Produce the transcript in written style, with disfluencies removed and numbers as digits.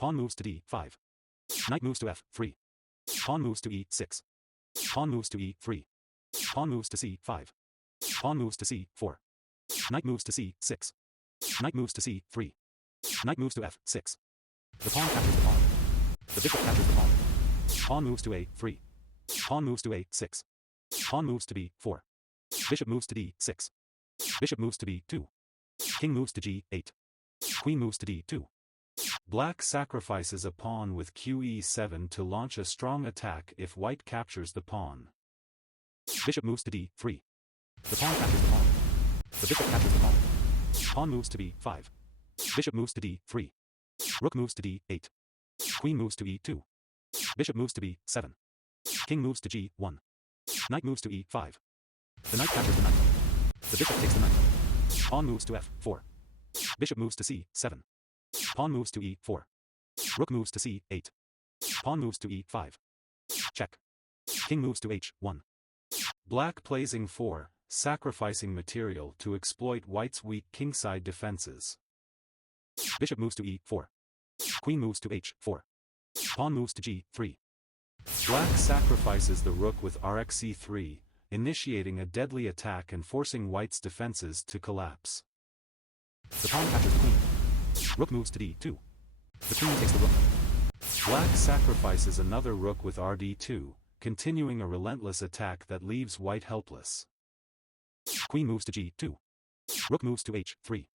Pawn moves to d5. Knight moves to f3. Pawn moves to e6. Pawn moves to e3. Pawn moves to c5. Pawn moves to c4. Knight moves to c6. Knight moves to c3. Knight moves to f6. The pawn captures the pawn. The bishop captures the pawn. Pawn moves to a3. Pawn moves to a6. Pawn moves to b4. Bishop moves to d6. Bishop moves to b2. King moves to g8. Queen moves to d2. Black sacrifices a pawn with qe7 to launch a strong attack if white captures the pawn. Bishop moves to d3. The pawn captures the pawn. The bishop captures the pawn. Pawn moves to b5. Bishop moves to d3. Rook moves to d8. Queen moves to e2. Bishop moves to b7. King moves to g1. Knight moves to e5. The knight captures the knight. The bishop takes the knight. Pawn moves to f4. Bishop moves to c7. Pawn moves to e4. Rook moves to c8. Pawn moves to e5. Check. King moves to h1. Black plays ing4, sacrificing material to exploit white's weak kingside defenses. Bishop moves to e4. Queen moves to h4. Pawn moves to g3. Black sacrifices the rook with rxc3, initiating a deadly attack and forcing white's defenses to collapse. The pawn captures the queen. Rook moves to d2. The queen takes the rook. Black sacrifices another rook with rd2, continuing a relentless attack that leaves white helpless. Queen moves to g2. Rook moves to h3.